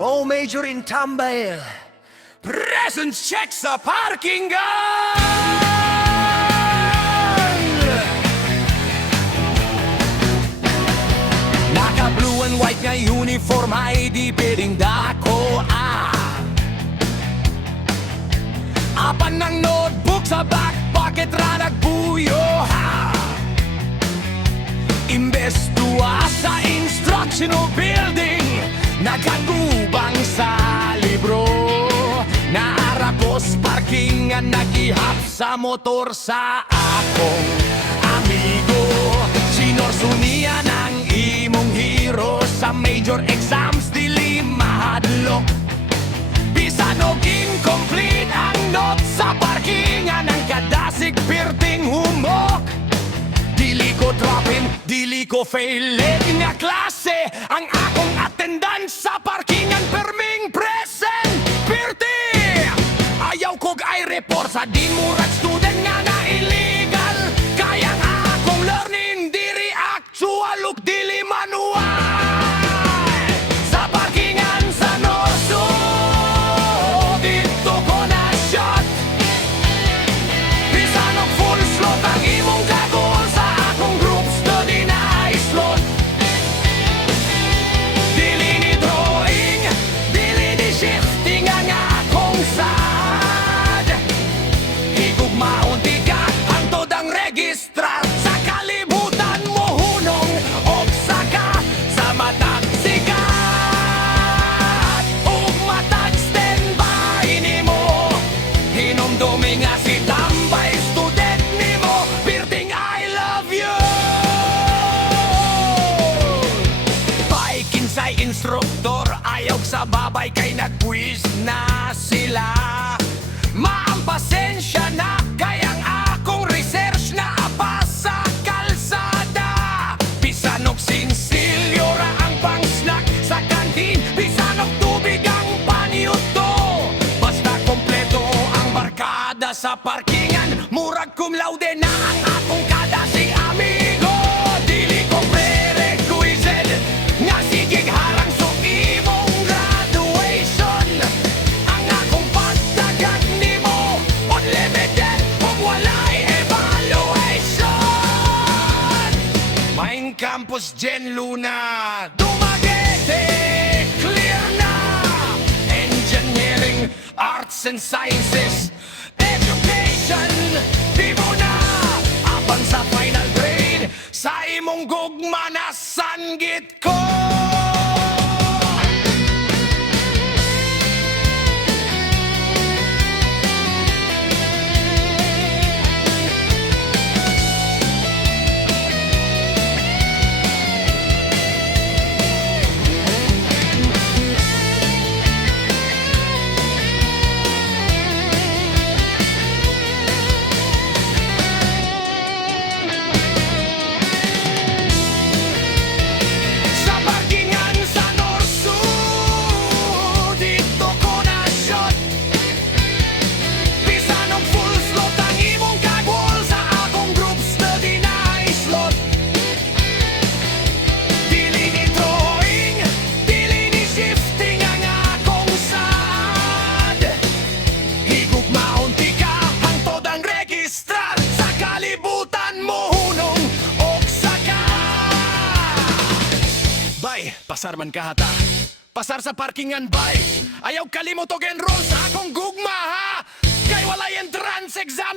Oh, Major in tambay. Presence check sa parkingan! Naka-blue and white nga uniform ay di piling dako Apan ng notebook sa back pocket ra nagbuyo Imbes tuwa sa instructional building Nagkatubang sa libro Naarapos parkingan nagihap sa motor sa akong amigo Sinorsunian ang imong hero sa major exams dili mahadlok Bisan og incomplete ang notes sa parkingan ang kadasig pirting humok Dili ko dropping, dili ko failin nga klase Ang akong attendance sa parkingan perming present Pirti! Ayaw kog ay report sa di murag student nga na illegal Kaya nga akong learning diri actual ug dili manual Sa parkingan sa Norso Dito ko na shot Bisan og full slot ang imong kagol sa akong group study na islot Dili ni drawing, dili ni shifting ang akong sad Higugmaon ka hangtod ang registrar Sa kalibutan mo hunong og saka Sa matag sikat og matag standby nimo Hinumdumi nga si tambay student nimo Pirting I love you Paikinsay instruktor ayaw sa babay kay nagquiz na sila Maang pasensya na kay ang akong research na apa sa kalsada Bisan og sinsilyo ra ang pang-snack sa kantin Bisan og tubig ang paniuto Basta kompleto ang barkada sa parkingan Murag cum laude na ang akong kada si amigo Dili ko prerequisite nga sigig harang so imong graduation Ang akong pagtagad nimo unlimited ug walay evaluation Main Campus Gen Luna Dumaguete clear na Engineering, Arts and Sciences Education di mo na Apan sa final grade Sa imong gugma na sanggit ko Sa parkingan sa Norso Dito ko na shot Bisan og full slot ang imong kagwal Sa akong group study na islot Dili ni drawing, dili ni shifting ang akong sad Higugmaon ka hangtod ang registrar Sa kalibutan mo hunong og saka Bay, pasar man ka hata Pasar sa parkingan bay Ayaw kalimot og enroll sa akong gugma ha Kay walay entrance exam